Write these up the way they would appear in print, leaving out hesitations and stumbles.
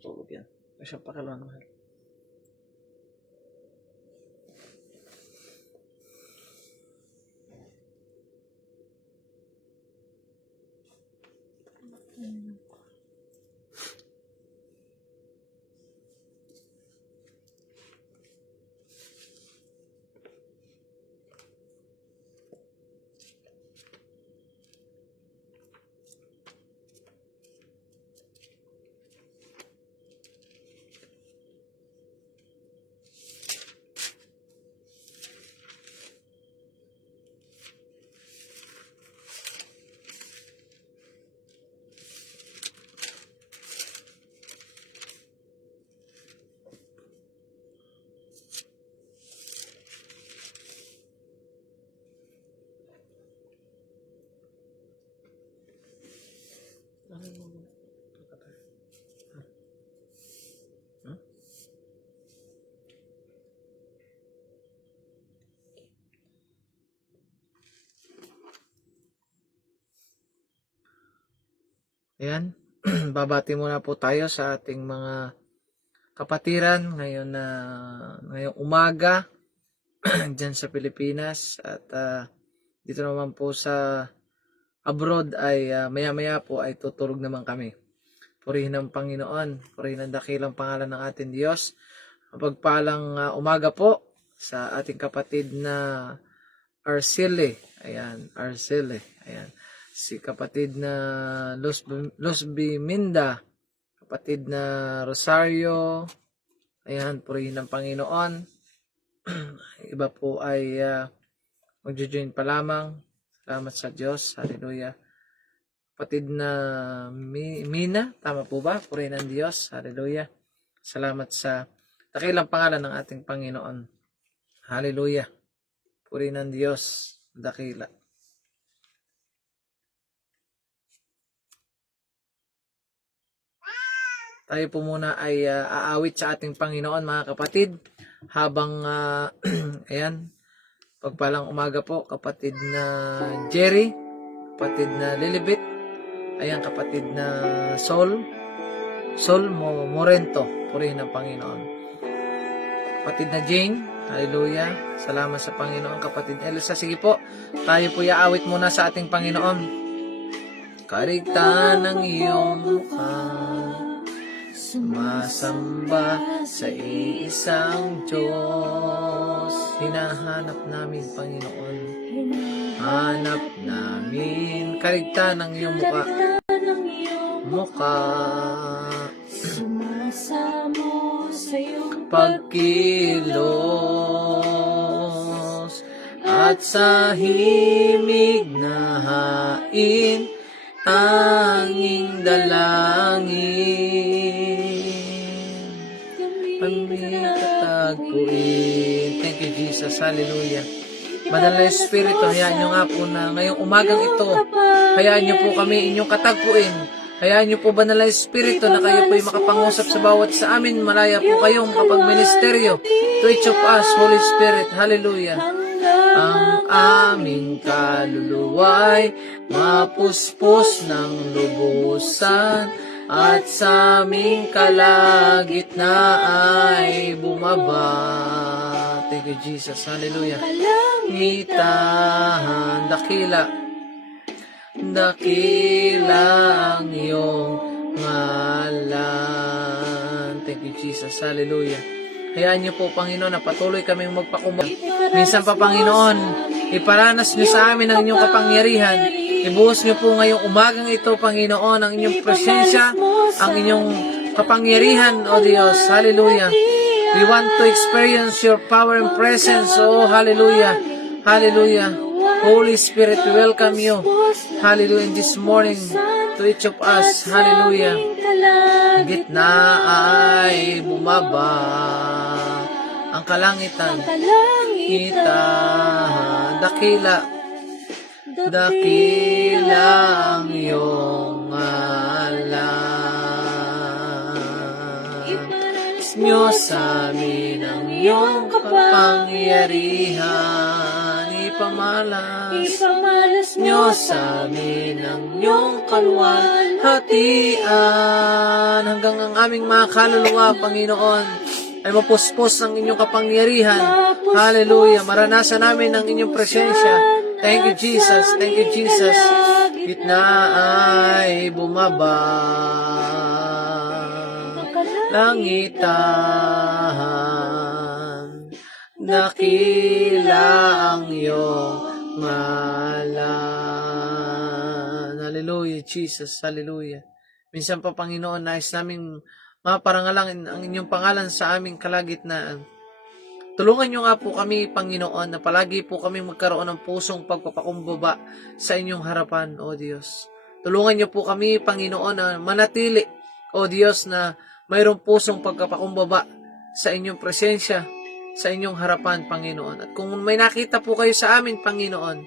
tutulog yan. Ay, siya pakalawan mahal. Ano mo? Huh? Ayan, babati muna po tayo sa ating mga kapatiran ngayong umaga dyan sa Pilipinas at dito naman po sa abroad ay maya-maya po ay tutulog naman kami. Purihin ang Panginoon, purihin ang dakilang pangalan ng ating Diyos. Mapagpalang umaga po sa ating kapatid na Arcele. Ayan, Arcele. Ayan. Si kapatid na Losby Minda, kapatid na Rosario. Ayan, purihin ang Panginoon. Iba po ay magjo-join pa lamang. Salamat sa Diyos. Hallelujah. Kapatid na Mina, tama po ba? Purihin ang Diyos. Hallelujah. Salamat sa dakilang pangalan ng ating Panginoon. Hallelujah. Purihin ang Diyos. Dakila. Tayo po muna ay aawit sa ating Panginoon, mga kapatid. Habang, ayan, pagpalang umaga po, kapatid na Jerry, kapatid na Lilibet, ayan, kapatid na Sol Morento, purihin ng Panginoon. Kapatid na Jane, hallelujah, salamat sa Panginoon. Kapatid Elsa, sige po, tayo po iaawit muna sa ating Panginoon. Karigtan ng iyong mukha, sumasamba sa iisang Diyos. Hinahanap namin, Panginoon. Hanap namin. Karigtan ng iyong mukha. Sumasamo sa iyong pagkilos. At sa himig na hain, tanging dalangin. Kami katagpuin. Thank you, Jesus. Hallelujah. Banal na Espiritu, hayaan nyo nga po na ngayong umagang ito, hayaan nyo po kami inyong katagpuin. Hayaan nyo po, Banal na Espiritu, na kayo po'y makapangusap sa bawat sa amin. Malaya po kayong makapagministeryo. To each of us, Holy Spirit. Hallelujah. Ang aming kaluluwa'y mapuspos ng lubusan, at sa aming kalagitnaan bumaba. Thank you, Jesus. Hallelujah. Ngitahan, dakila ang iyong ngalan. Thank you, Jesus. Hallelujah. Hayaan niyo po, Panginoon, na patuloy kaming magpakumbaba. Minsan pa, Panginoon, iparanas niyo sa amin ang inyong kapangyarihan. Ibuhos niyo po ngayong umagang ito, Panginoon, ang inyong presensya, ang inyong kapangyarihan, O Diyos. Hallelujah. We want to experience your power and presence. Oh, hallelujah. Hallelujah. Holy Spirit, we welcome you. Hallelujah. This morning to each of us. Hallelujah. Gitna ay bumaba ang kalangitan. Dakila ang iyong nyo sa amin ang iyong kapangyarihan. Ipamalas nyo sa amin ang iyong kaluluwa. hatian, hanggang ang aming mga kaluluwa, Panginoon, ay mapuspos ng inyong kapangyarihan. Hallelujah. Maranasan namin ang inyong presensya. Thank you, Jesus. Thank you, Jesus. Gitna ay bumaba, langitan, dakila ang iyong ngalan. Hallelujah, Jesus. Hallelujah. Minsan pa, Panginoon, nais namin maparangalan ang inyong pangalan sa aming kalagitnaan. Tulungan niyo nga po kami, Panginoon, na palagi po kami magkaroon ng pusong pagpapakumbaba sa inyong harapan, O Diyos. Tulungan niyo po kami, Panginoon, na manatili, O Diyos, na mayroong pusong pagpapakumbaba sa inyong presensya, sa inyong harapan, Panginoon. At kung may nakita po kayo sa amin, Panginoon,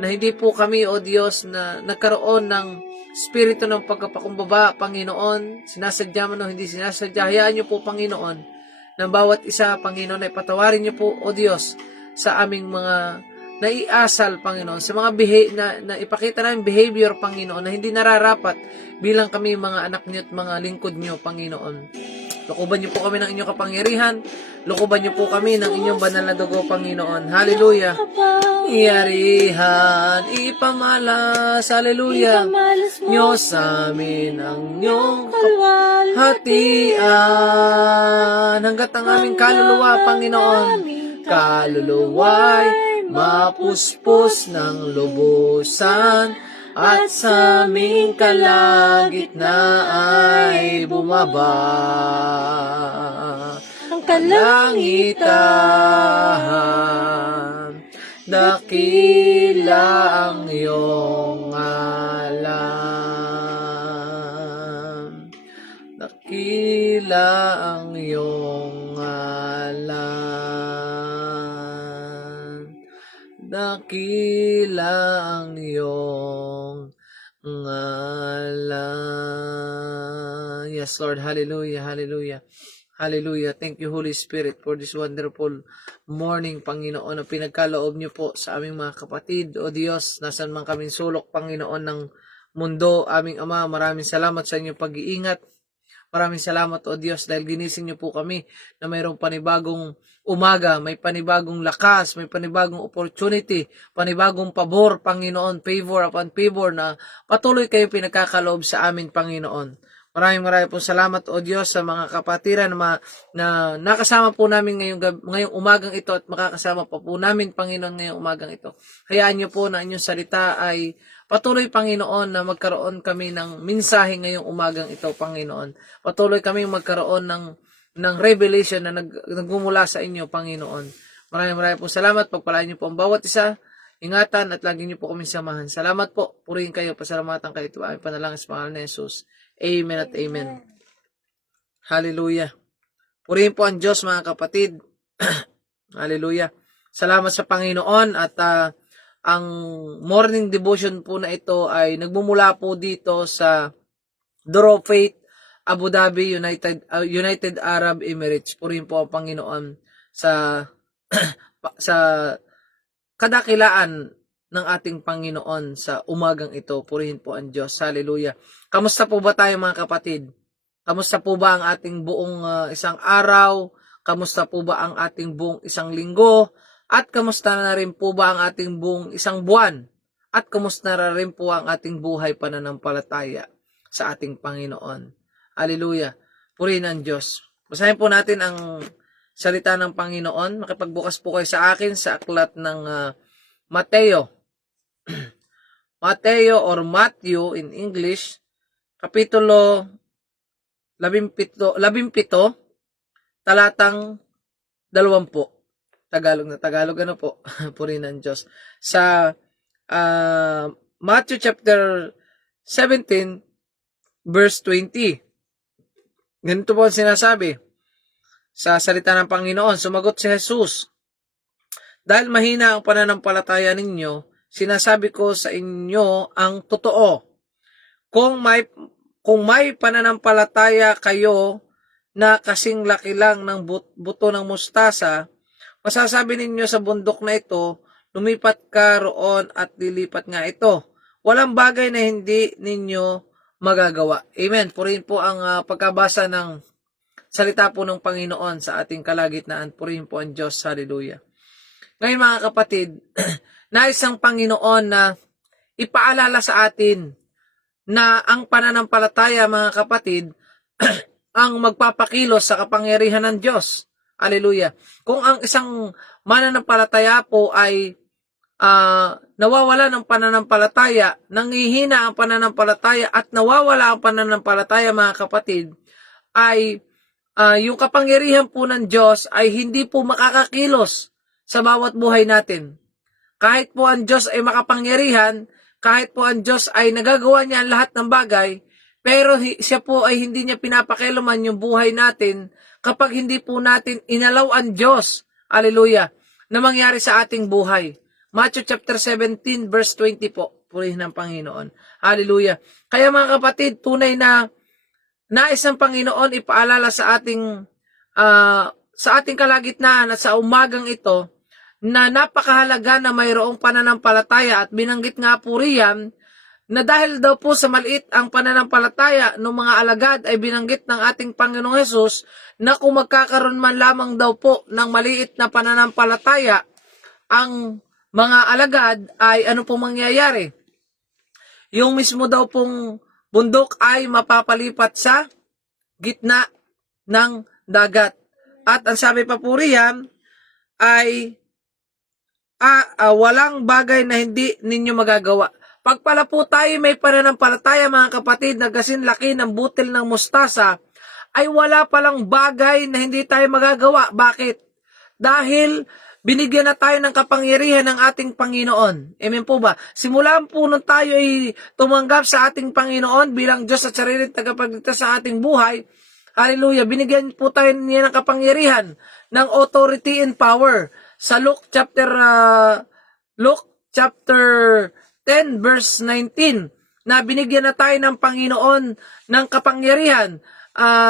na hindi po kami, O Diyos, na nagkaroon ng spirito ng pagpapakumbaba, Panginoon, sinasadya man o hindi sinasadya, hayaan niyo po, Panginoon, ng bawat isa, Panginoon, ay patawarin niyo po, O Diyos, sa aming mga naiasal, Panginoon, sa mga na ipakita namin behavior, Panginoon, na hindi nararapat bilang kami mga anak niyo at mga lingkod niyo, Panginoon. Lukuban niyo po kami ng inyong kapangyarihan. Lukuban niyo po kami ng inyong banal na dugo, Panginoon. Hallelujah. Iyarihan, ipamalas, hallelujah, niyo sa amin ang iyong hatian, hanggat ang aming kaluluwa, Panginoon, kaluluwa'y mapuspos ng lubusan, at sa aming kalagitnaan bumaba ang kalangitan, dakila ang iyong ngalan, dakila ang iyong ngalan, dakila ang iyong ngalan. Yes, Lord. Hallelujah, hallelujah. Hallelujah. Thank you, Holy Spirit, for this wonderful morning, Panginoon, na pinagkaloob niyo po sa aming mga kapatid. O Diyos, nasan man kaming sulok, Panginoon, ng mundo, aming Ama, maraming salamat sa inyong pag-iingat. Maraming salamat, O Diyos, dahil ginising niyo po kami na mayroong panibagong umaga, may panibagong lakas, may panibagong opportunity, panibagong pabor, Panginoon, favor upon favor, na patuloy kayo pinagkakaloob sa amin, Panginoon. Maraming po salamat, O Diyos, sa mga kapatiran na nakasama po namin ngayong umagang ito, at makakasama pa po namin, Panginoon, ngayong umagang ito. Hayaan niyo po na inyong salita ay patuloy, Panginoon, na magkaroon kami ng mensahe ngayong umagang ito, Panginoon. Patuloy kami magkaroon ng revelation na nagmumula sa inyo, Panginoon. Maraming po salamat. Pagpalain niyo po ang bawat isa. Ingatan at lagi niyo po kami samahan. Salamat po. Purihin kayo. Pasalamatan kayo. Ito ay panalangin sa pangalan ni Jesus. Amen at amen. Hallelujah. Purihin po ang Diyos, mga kapatid. Hallelujah. Salamat sa Panginoon, at ang morning devotion po na ito ay nagmumula po dito sa Door of Faith, Abu Dhabi, United Arab Emirates. Purihin po ang Panginoon sa sa kadakilaan ng ating Panginoon sa umagang ito. Purihin po ang Diyos. Hallelujah. Kamusta po ba tayo, mga kapatid? Kamusta po ba ang ating buong isang araw? Kamusta po ba ang ating buong isang linggo? At kamusta na rin po ba ang ating buong isang buwan? At kamusta na rin po ang ating buhay pananampalataya sa ating Panginoon? Hallelujah. Purihin ang Diyos. Basahin po natin ang salita ng Panginoon. Makipagbukas po kayo sa akin sa aklat ng Mateo. Mateo or Matthew in English, kapitulo 17, talatang 20. Tagalog na Tagalog, ano po? Purihin ang Diyos. Sa Matthew chapter 17, verse 20. Ganito po ang sinasabi sa salita ng Panginoon. Sumagot si Jesus, dahil mahina ang pananampalataya ninyo, sinasabi ko sa inyo ang totoo. Kung may pananampalataya kayo na kasing laki lang ng buto ng mustasa, masasabi ninyo sa bundok na ito, lumipat ka roon at lilipat nga ito. Walang bagay na hindi ninyo magagawa. Amen. Purihin po ang pagkabasa ng salita po ng Panginoon sa ating kalagitnaan. Purihin po ang Diyos. Hallelujah. Ngayon mga kapatid, nais ang Panginoon na ipaalala sa atin na ang pananampalataya mga kapatid ang magpapakilos sa kapangyarihan ng Diyos. Hallelujah. Kung ang isang mananampalataya po ay nawawala ng pananampalataya, nanghihina ang pananampalataya at nawawala ang pananampalataya mga kapatid, ay yung kapangyarihan po ng Diyos ay hindi po makakakilos sa bawat buhay natin. Kahit po ang Diyos ay makapangyarihan, kahit po ang Diyos ay nagagawa niya ang lahat ng bagay, pero siya po ay hindi niya pinapakialaman yung buhay natin kapag hindi po natin inalaw ang Diyos, hallelujah, na mangyari sa ating buhay. Matthew chapter 17 verse 20 po, purihin ng Panginoon. Hallelujah. Kaya mga kapatid, tunay na nais ng Panginoon ipaalala sa ating kalagitnaan at sa umagang ito, na napakahalaga na mayroong pananampalataya at binanggit nga po riyan na dahil daw po sa maliit ang pananampalataya ng mga alagad ay binanggit ng ating Panginoong Hesus na kung magkakaroon man lamang daw po ng maliit na pananampalataya ang mga alagad ay ano pong mangyayari? Yung mismo daw pong bundok ay mapapalipat sa gitna ng dagat. At ang sabi pa po riyan ay walang bagay na hindi ninyo magagawa. Pag pala po tayo may pananampalataya mga kapatid na kasinlaki ng butil ng mustasa, ay wala palang bagay na hindi tayo magagawa. Bakit? Dahil binigyan na tayo ng kapangyarihan ng ating Panginoon. Amen po ba? Simulan po nung tayo ay tumanggap sa ating Panginoon bilang Diyos at sarili tagapagligtas sa ating buhay, hallelujah, binigyan po tayo niya ng kapangyarihan, ng authority and power. Sa Luke chapter 10 verse 19 na binigyan na tayo ng Panginoon ng kapangyarihan.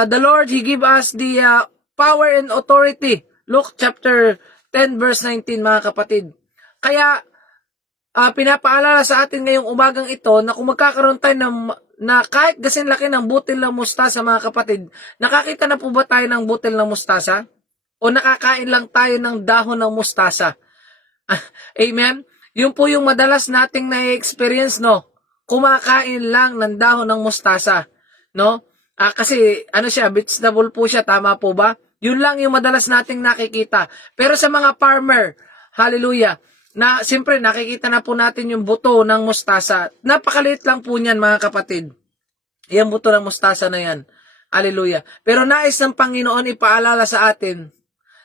The Lord, He give us the power and authority. Luke chapter 10 verse 19 mga kapatid. Kaya pinapaalala sa atin ngayong umagang ito na kung magkakaroon tayo na kahit gasin-laki ng butil ng mustasa mga kapatid, nakakita na po ba tayo ng butil ng mustasa? O nakakain lang tayo ng dahon ng mustasa? Amen? Yun po yung madalas nating na-experience, no? Kumakain lang ng dahon ng mustasa, no? Kasi ano siya, vegetable po siya, tama po ba? Yun lang yung madalas nating nakikita. Pero sa mga farmer, hallelujah, na siyempre nakikita na po natin yung buto ng mustasa. Napakaliit lang po niyan mga kapatid. Yung buto ng mustasa na yan. Hallelujah. Pero nais ng Panginoon ipaalala sa atin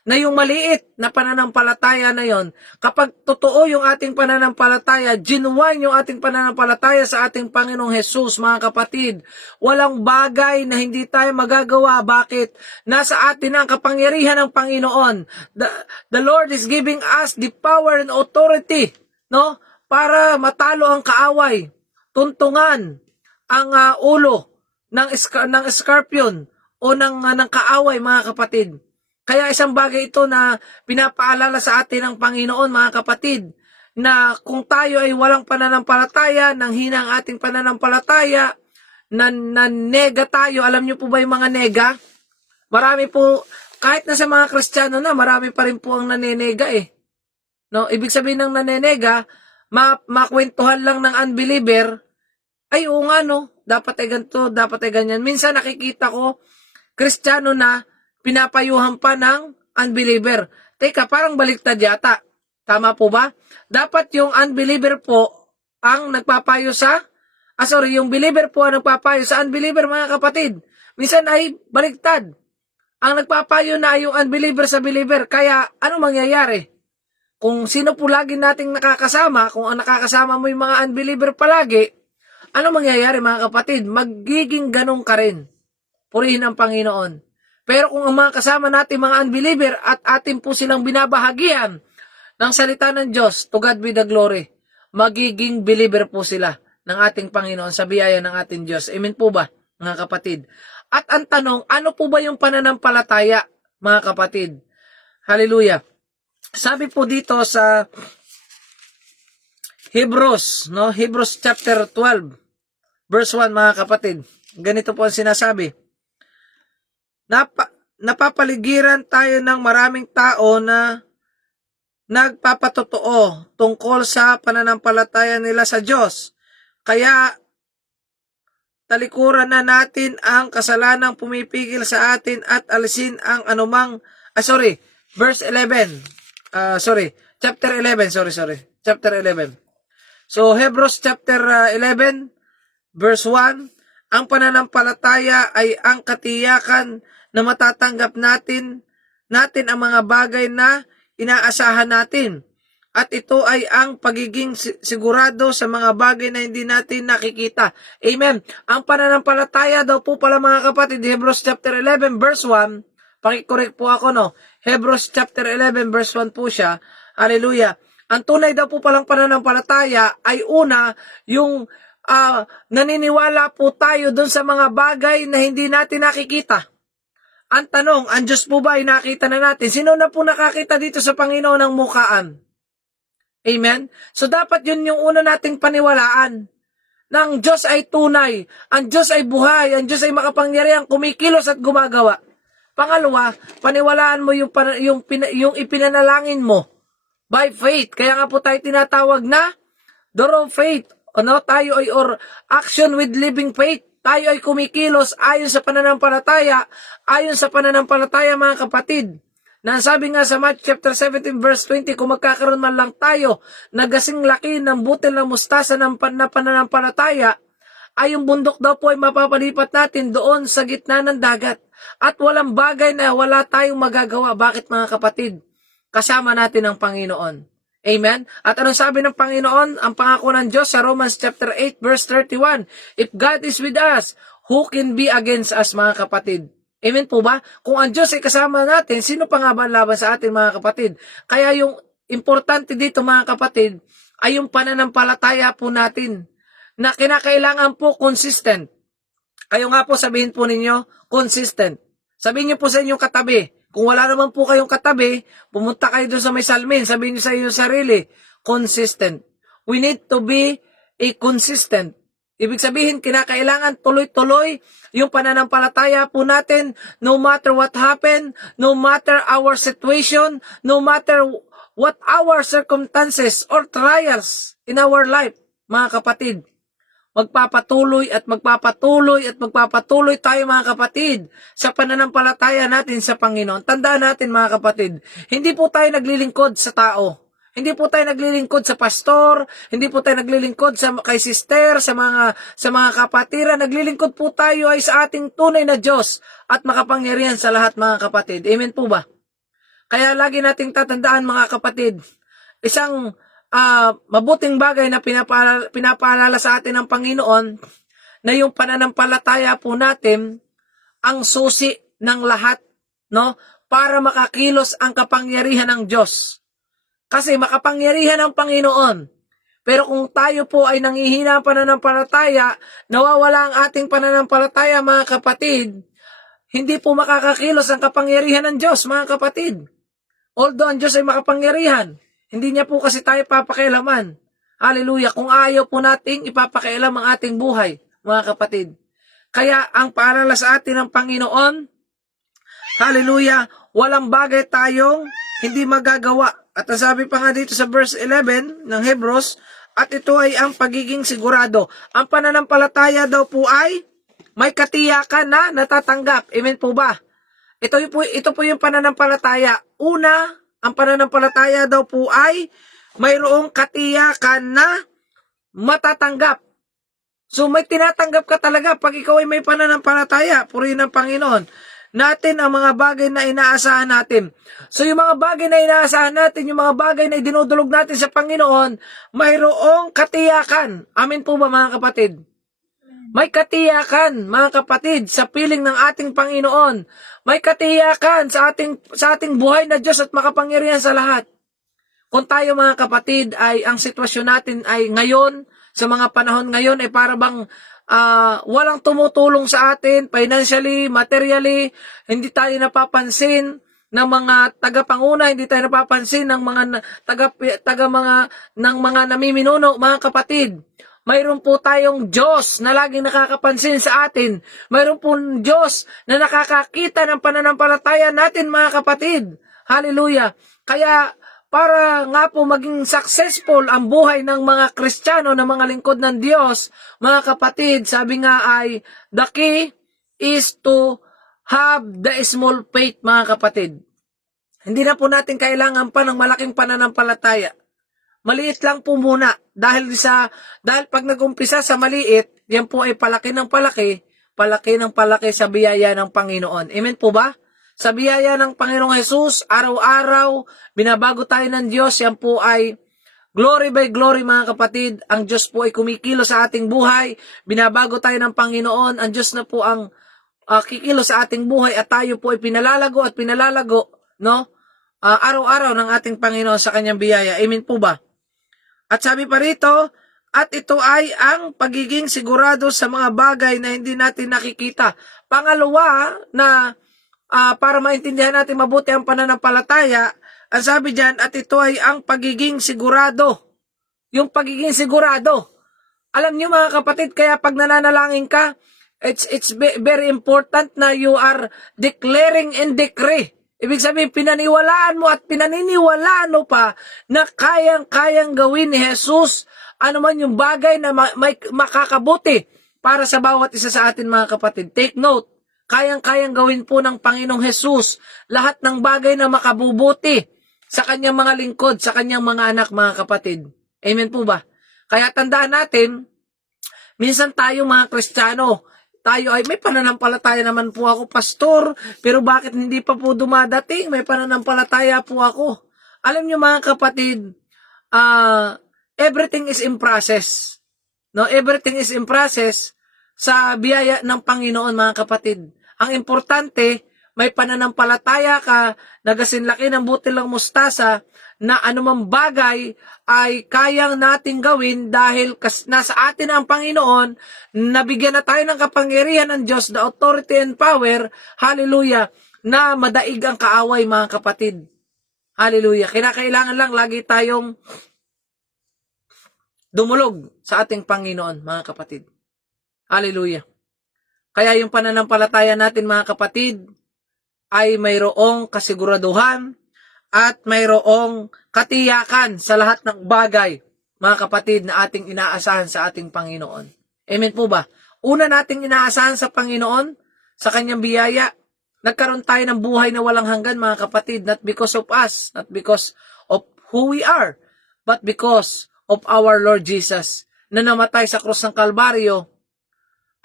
na yung maliit na pananampalataya na yon, kapag totoo yung ating pananampalataya, genuine yung ating pananampalataya sa ating Panginoong Hesus, mga kapatid, walang bagay na hindi tayo magagawa. Bakit? Nasa atin ang kapangyarihan ng Panginoon. The Lord is giving us the power and authority, no? Para matalo ang kaaway, tuntungan ang ulo ng scorpion o ng kaaway, mga kapatid. Kaya isang bagay ito na pinapaalala sa atin ng Panginoon, mga kapatid, na kung tayo ay walang pananampalataya, nang hina ang ating pananampalataya, na nega tayo. Alam niyo po ba yung mga nega? Marami po, kahit na sa mga Kristiyano na, marami pa rin po ang nanenega eh. No? Ibig sabihin ng nanenega, makwentuhan lang ng unbeliever, ay oo nga no, dapat ay ganito, dapat ay ganyan. Minsan nakikita ko, Kristiyano na, pinapayuhan pa ng unbeliever. Teka, parang baliktad yata. Tama po ba? Dapat yung unbeliever po ang nagpapayo yung believer po ang nagpapayo sa unbeliever, mga kapatid. Minsan ay baliktad. Ang nagpapayo na yung unbeliever sa believer. Kaya, ano mangyayari? Kung sino po lagi nating nakakasama, kung ang nakakasama mo yung mga unbeliever palagi, ano mangyayari, mga kapatid? Magiging ganun ka rin. Purihin ang Panginoon. Pero kung ang mga kasama natin mga unbeliever at atin po silang binabahagian ng salita ng Diyos, to God be the glory, magiging believer po sila ng ating Panginoon sa biyaya ng ating Diyos. Amen po ba, mga kapatid? At ang tanong, ano po ba yung pananampalataya, mga kapatid? Hallelujah. Sabi po dito sa Hebrews, no? Hebrews chapter 12, verse 1 mga kapatid. Ganito po ang sinasabi. Napapaligiran tayo ng maraming tao na nagpapatotoo tungkol sa pananampalataya nila sa Diyos. Kaya talikuran na natin ang kasalanang pumipigil sa atin at alisin ang anumang, verse 11. Chapter 11, Chapter 11. So, Hebrews chapter 11, verse 1, ang pananampalataya ay ang katiyakan na matatanggap natin ang mga bagay na inaasahan natin. At ito ay ang pagiging sigurado sa mga bagay na hindi natin nakikita. Amen. Ang pananampalataya daw po pala mga kapatid, Hebrews chapter 11 verse 1, pakicorrect po ako no, Hebrews chapter 11 verse 1 po siya, hallelujah. Ang tunay daw po palang pananampalataya ay una, yung naniniwala po tayo dun sa mga bagay na hindi natin nakikita. Ang tanong, ang Diyos po ba ay nakita na natin? Sino na po nakakita dito sa Panginoon ng mukhaan? Amen? So dapat yun yung una nating paniwalaan. Na ang Diyos ay tunay, ang Diyos ay buhay, ang Diyos ay makapangyarihan, kumikilos at gumagawa. Pangalawa, paniwalaan mo yung ipinanalangin mo by faith. Kaya nga po tayo tinatawag na door of faith. Tayo ay action with living faith. Tayo ay kumikilos ayon sa pananampalataya, mga kapatid. Nasabi nga sa Matthew chapter 17 verse 20, kung magkakaroon man lang tayo nagasing laki ng butil ng mustasa ng pananampalataya, ay yung bundok daw po ay mapapalipat natin doon sa gitna ng dagat. At walang bagay na wala tayong magagawa. Bakit mga kapatid? Kasama natin ang Panginoon. Amen? At anong sabi ng Panginoon? Ang pangako ng Diyos sa Romans chapter 8 verse 31, if God is with us, who can be against us mga kapatid? Amen po ba? Kung ang Diyos ay kasama natin, sino pa nga ba laban sa atin mga kapatid? Kaya yung importante dito mga kapatid, ay yung pananampalataya po natin, na kinakailangan po consistent. Kayo nga po sabihin po ninyo, consistent. Sabihin niyo po sa inyong katabi, kung wala naman po kayong katabi, pumunta kayo doon sa may salmin, sabihin niyo sa inyong sarili, consistent. We need to be consistent. Ibig sabihin, kinakailangan tuloy-tuloy yung pananampalataya po natin, no matter what happen, no matter our situation, no matter what our circumstances or trials in our life, mga kapatid. Magpapatuloy tayo mga kapatid sa pananampalataya natin sa Panginoon. Tandaan natin mga kapatid, hindi po tayo naglilingkod sa tao. Hindi po tayo naglilingkod sa pastor, hindi po tayo naglilingkod kay sister, sa mga kapatiran. Naglilingkod po tayo ay sa ating tunay na Diyos at makapangyarihan sa lahat mga kapatid. Amen po ba? Kaya lagi nating tatandaan mga kapatid, isang mabuting bagay na pinapaalala sa atin ng Panginoon na yung pananampalataya po natin ang susi ng lahat, no? Para makakilos ang kapangyarihan ng Diyos. Kasi makapangyarihan ang Panginoon. Pero kung tayo po ay nanghihina ang pananampalataya, nawawala ang ating pananampalataya mga kapatid, hindi po makakakilos ang kapangyarihan ng Diyos mga kapatid. Although ang Diyos ay makapangyarihan, hindi niya po kasi tayo papakialaman. Hallelujah. Kung ayaw po nating ipapakialam ang ating buhay, mga kapatid. Kaya ang paalala sa atin ng Panginoon, hallelujah, walang bagay tayong hindi magagawa. At ang sabi pa nga dito sa verse 11 ng Hebrews, at ito ay ang pagiging sigurado. Ang pananampalataya daw po ay may katiyakan na natatanggap. Amen po ba? Ito po yung pananampalataya. Una, ang pananampalataya daw po ay mayroong katiyakan na matatanggap. So may tinatanggap ka talaga pag ikaw ay may pananampalataya. Purihin ng Panginoon natin ang mga bagay na inaasahan natin. So yung mga bagay na inaasahan natin, yung mga bagay na idinudulog natin sa Panginoon, mayroong katiyakan. Amin po ba mga kapatid? May katiyakan mga kapatid sa piling ng ating Panginoon. May katiyakan sa ating buhay na Diyos at makapangyarihan sa lahat. Kung tayo mga kapatid ay ang sitwasyon natin ay ngayon, sa mga panahon ngayon ay para bang walang tumutulong sa atin financially, materially, hindi tayo napapansin ng mga tagapanguna, hindi tayo napapansin ng mga ng mga namiminuno, mga kapatid. mayroon po tayong Diyos na laging nakakapansin sa atin. Mayroon po Diyos na nakakakita ng pananampalataya natin, mga kapatid. Hallelujah. Kaya para nga po maging successful ang buhay ng mga Kristiyano, ng mga lingkod ng Diyos, mga kapatid, sabi nga ay, the key is to have the small faith, mga kapatid. Hindi na po natin kailangan pa ng malaking pananampalataya. Maliit lang po muna. Dahil pag nag-umpisa sa maliit, yan po ay palaki ng palaki sa biyaya ng Panginoon. Amen po ba? Sa biyaya ng Panginoong Hesus, araw-araw, binabago tayo ng Diyos. Yan po ay glory by glory, mga kapatid. Ang Diyos po ay kumikilo sa ating buhay. Binabago tayo ng Panginoon. Ang Diyos na po ang kikilo sa ating buhay at tayo po ay pinalalago, no? Araw-araw ng ating Panginoon sa kanyang biyaya. Amen po ba? At sabi pa rito, at ito ay ang pagiging sigurado sa mga bagay na hindi natin nakikita. Pangalawa, na para maintindihan natin mabuti ang pananampalataya, ang sabi diyan, at ito ay ang pagiging sigurado. Yung pagiging sigurado. Alam niyo, mga kapatid, kaya pag nananalangin ka, it's very important na you are declaring and decree. Ibig sabihin, pinaniwalaan mo at pinaniniwalaan mo pa na kayang-kayang gawin ni Jesus anuman yung bagay na may makakabuti para sa bawat isa sa atin, mga kapatid. Take note, kayang-kayang gawin po ng Panginoong Jesus lahat ng bagay na makabubuti sa kanyang mga lingkod, sa kanyang mga anak, mga kapatid. Amen po ba? Kaya tandaan natin, minsan tayo, mga Kristiyano, tayo ay may pananampalataya naman po ako, pastor, pero bakit hindi pa po dumadating? May pananampalataya po ako. Alam niyo, mga kapatid, everything is in process. No, everything is in process sa biyaya ng Panginoon, mga kapatid. Ang importante, may pananampalataya ka, nagasinlaki ng butil ng mustasa, na anumang bagay ay kayang nating gawin dahil nasa atin ang Panginoon, nabigyan na tayo ng kapangyarihan ng Diyos, the authority and power, hallelujah, na madaig ang kaaway, mga kapatid. Hallelujah. Kinakailangan lang lagi tayong dumulog sa ating Panginoon, mga kapatid. Hallelujah. Kaya yung pananampalataya natin, mga kapatid, ay mayroong kasiguraduhan at mayroong katiyakan sa lahat ng bagay, mga kapatid, na ating inaasahan sa ating Panginoon. Amen po ba? Una nating inaasahan sa Panginoon, sa kanyang biyaya, nagkaroon tayo ng buhay na walang hanggan, mga kapatid, not because of us, not because of who we are, but because of our Lord Jesus, na namatay sa krus ng Kalbaryo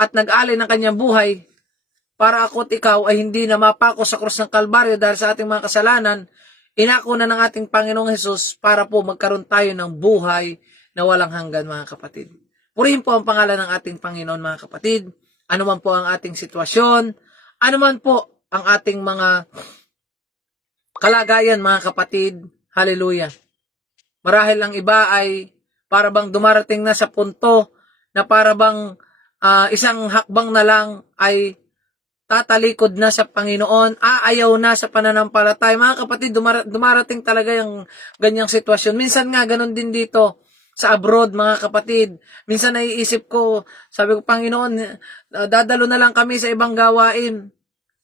at nag-alay ng kanyang buhay para ako at ikaw ay hindi na mapako sa krus ng Kalbaryo dahil sa ating mga kasalanan. Inako na ng ating Panginoong Hesus para po magkaroon tayo ng buhay na walang hanggan, mga kapatid. Purihin po ang pangalan ng ating Panginoon, mga kapatid. Ano man po ang ating sitwasyon, ano man po ang ating mga kalagayan, mga kapatid. Hallelujah. Marahil ang iba ay para bang dumarating na sa punto na para bang isang hakbang na lang ay tatalikod na sa Panginoon, ayaw na sa pananampalataya. Mga kapatid, dumarating talaga yung ganyang sitwasyon. Minsan nga, ganun din dito sa abroad, mga kapatid. Minsan naiisip ko, sabi ko, Panginoon, dadalo na lang kami sa ibang gawain.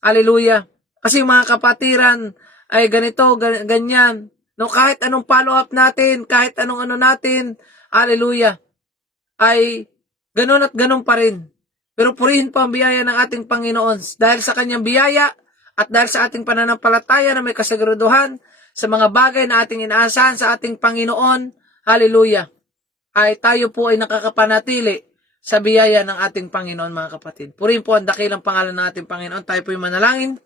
Hallelujah. Kasi mga kapatiran ay ganito, ganyan. No, kahit anong follow-up natin, kahit anong ano natin, hallelujah, ay ganun at ganun pa rin. Pero purihin po ang biyaya ng ating Panginoon dahil sa kanyang biyaya at dahil sa ating pananampalataya na may kasiguraduhan sa mga bagay na ating inaasahan sa ating Panginoon, hallelujah, ay tayo po ay nakakapanatili sa biyaya ng ating Panginoon, mga kapatid. Purihin po ang dakilang pangalan ng ating Panginoon. Tayo po ay manalangin.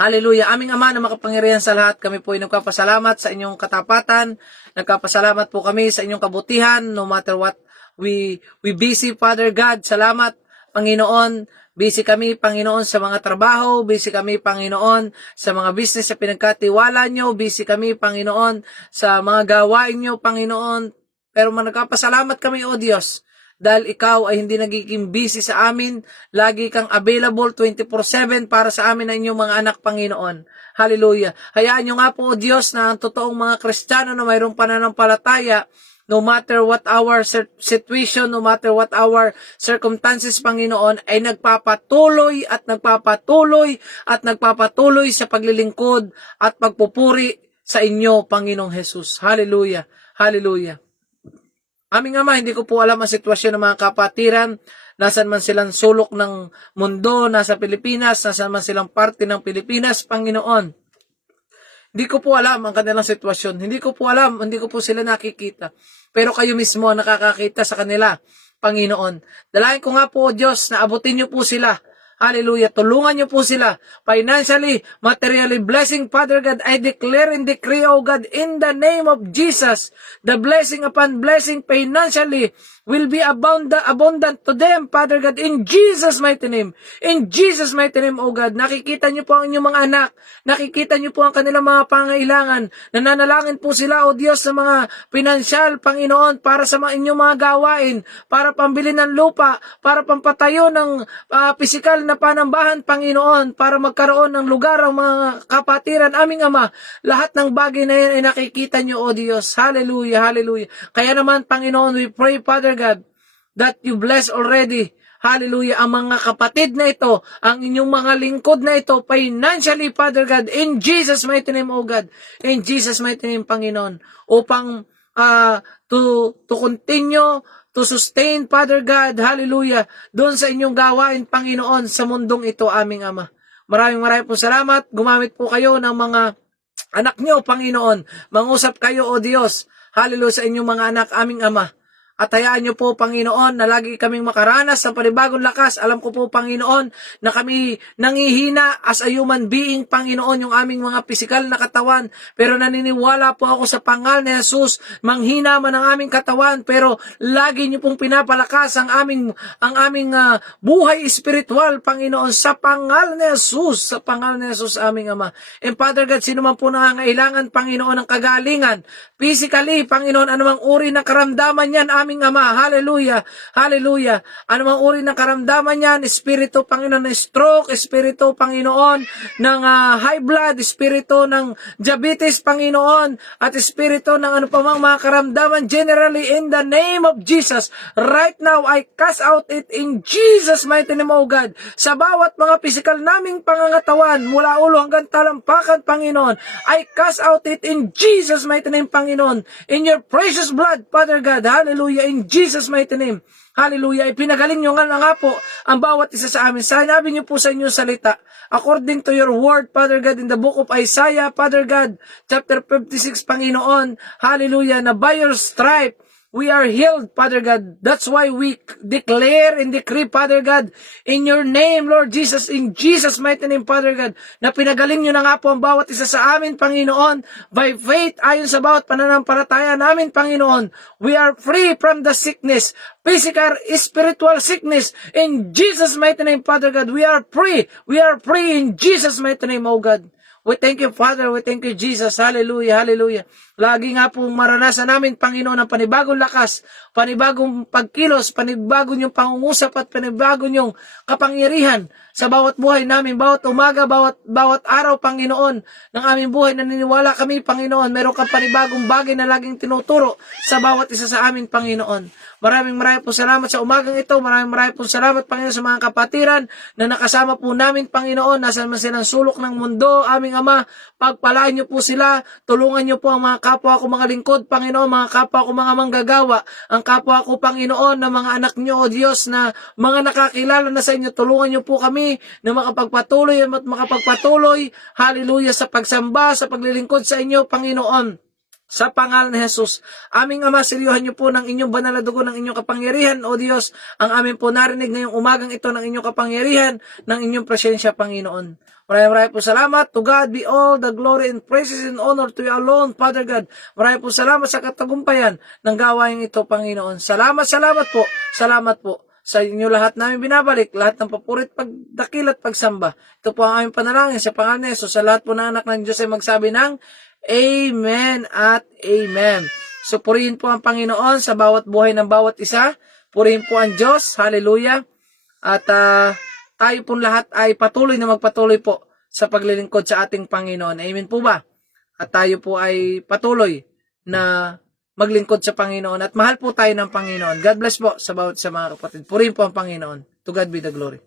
Hallelujah. Aming Ama na makapangyarihan sa lahat, kami po ay nagpapasalamat sa inyong katapatan. Nagpapasalamat po kami sa inyong kabutihan, no matter what we busy, Father God. Salamat, Panginoon. Busy kami, Panginoon, sa mga trabaho. Busy kami, Panginoon, sa mga business na pinagkatiwala nyo. Busy kami, Panginoon, sa mga gawain nyo, Panginoon. Pero nagpapasalamat kami, O Diyos, dahil ikaw ay hindi nagiging busy sa amin. Lagi kang available 24/7 para sa amin na inyong mga anak, Panginoon. Hallelujah. Hayaan nyo nga po, O Diyos, na ang totoong mga Kristiyano na mayroong pananampalataya no matter what our situation, no matter what our circumstances, Panginoon, ay nagpapatuloy at nagpapatuloy at nagpapatuloy sa paglilingkod at pagpupuri sa inyo, Panginoong Jesus. Hallelujah. Hallelujah. Aming Ama, hindi ko po alam ang sitwasyon ng mga kapatiran, nasan man silang sulok ng mundo, nasa Pilipinas, nasan man silang parte ng Pilipinas, Panginoon. Hindi ko po alam ang kanilang sitwasyon. Hindi ko po alam, hindi ko po sila nakikita. Pero kayo mismo ang nakakakita sa kanila, Panginoon. Dalangin ko nga po, Diyos, na abutin niyo po sila. Hallelujah. Tulungan niyo po sila financially, materially, blessing, Father God. I declare and decree, oh God, in the name of Jesus, the blessing upon blessing financially will be abundant to them, Father God, in Jesus' mighty name. In Jesus' mighty name, oh God. Nakikita niyo po ang inyong mga anak. Nakikita niyo po ang kanilang mga pangailangan. Nananalangin po sila, oh Diyos, sa mga pinansyal, Panginoon, para sa inyong mga gawain, para pambili ng lupa, para pampatayo ng pisikal na panambahan, Panginoon, para magkaroon ng lugar ang mga kapatiran. Aming Ama, lahat ng bagay na yan ay nakikita niyo, O Diyos. Hallelujah, hallelujah. Kaya naman, Panginoon, we pray, Father God, that you bless already, hallelujah, ang mga kapatid na ito, ang inyong mga lingkod na ito, financially, Father God, in Jesus' mighty name, O God, in Jesus' mighty name, Panginoon, upang to continue to sustain, Father God, hallelujah, doon sa inyong gawain, Panginoon, sa mundong ito, aming Ama. Maraming po salamat. Gumamit po kayo ng mga anak nyo, Panginoon. Mangusap kayo, O Diyos, hallelujah, sa inyong mga anak, aming Ama. At hayaan niyo po, Panginoon, na lagi kaming makaranas ng panibagong lakas. Alam ko po, Panginoon, na kami nangihina as a human being, Panginoon, yung aming mga pisikal na katawan. Pero naniniwala po ako sa pangalan ni Jesus, manghina man ang aming katawan, pero lagi niyo pong pinapalakas ang aming buhay espiritual, Panginoon, sa pangalan ni Jesus, sa pangalan ni Jesus, aming Ama. And Father God, sino man po nangangailangan, Panginoon, ng kagalingan, physically, Panginoon, anumang uri ng karamdaman yan, aming Ama, hallelujah, hallelujah, anumang uri ng karamdaman yan, espiritu, Panginoon, ng stroke, espiritu, Panginoon, ng high blood, espiritu ng diabetes, Panginoon, at espiritu ng ano pa mang mga karamdaman, generally, in the name of Jesus, right now, I cast out it in Jesus' mighty name, O God, sa bawat mga physical naming pangangatawan, mula ulo hanggang talampakan, Panginoon, I cast out it in Jesus' mighty name, Panginoon, in your precious blood, Father God, hallelujah, in Jesus' mighty name. Hallelujah. Ipinagaling nyo nga po ang bawat isa sa amin. Sinabi nyo po sa inyong salita, according to your word, Father God, in the book of Isaiah, Father God, chapter 56, Panginoon, hallelujah, na by your stripe, we are healed, Father God. That's why we declare and decree, Father God, in your name, Lord Jesus, in Jesus' mighty name, Father God, na pinagaling nyo na nga po ang bawat isa sa amin, Panginoon, by faith, ayon sa bawat pananampalataya namin, Panginoon. We are free from the sickness, physical, spiritual sickness, in Jesus' mighty name, Father God. We are free. We are free in Jesus' mighty name, O God. We thank you, Father. We thank you, Jesus. Hallelujah, hallelujah. Lagi nga pong maranasan namin, Panginoon, ang panibagong lakas, panibagong pagkilos, panibagong yung pangungusap at panibagong yung kapangyarihan sa bawat buhay namin, bawat umaga, bawat araw, Panginoon, ng aming buhay. Naniniwala kami, Panginoon, meron kang panibagong bagay na laging tinuturo sa bawat isa sa amin, Panginoon. Maraming po salamat sa umagang ito. Maraming po salamat, Panginoon, sa mga kapatiran na nakasama po namin, Panginoon. Nasaan man silang sulok ng mundo, aming Ama, pagpalain niyo po sila. Tulungan niyo po ang mga kapwa ko, mga lingkod, Panginoon, mga kapwa ko, mga manggagawa, ang kapwa ko, Panginoon, na mga anak niyo, O Diyos, na mga nakakilala na sa inyo. Tulungan niyo po kami na makapagpatuloy at makapagpatuloy, hallelujah, sa pagsamba, sa paglilingkod sa inyo, Panginoon. Sa pangalan ni Jesus, aming Ama, siryohan niyo po ng inyong banal na dugo, ng inyong kapangyarihan, O Diyos, ang aming po narinig ngayong umagang ito ng inyong kapangyarihan, ng inyong presensya, Panginoon. Maraming po salamat. To God be all the glory and praises and honor to you alone, Father God. Maraming po salamat sa katagumpayan ng gawain ito, Panginoon. Salamat po. Salamat po. Sa inyo lahat namin binabalik, lahat ng papurit, pagdakil at pagsamba. Ito po ang aming panalangin sa pangalan ni Jesus. Sa lahat po ng anak ng Diyos ay magsabi ng Amen at Amen. So purihin po ang Panginoon sa bawat buhay ng bawat isa. Purihin po ang Diyos. Hallelujah. At tayo pong lahat ay patuloy na magpatuloy po sa paglilingkod sa ating Panginoon. Amen po ba? At tayo po ay patuloy na maglingkod sa Panginoon at mahal po tayo ng Panginoon. God bless po sa bawat sa mga kapatid. Purihin po ang Panginoon. To God be the glory.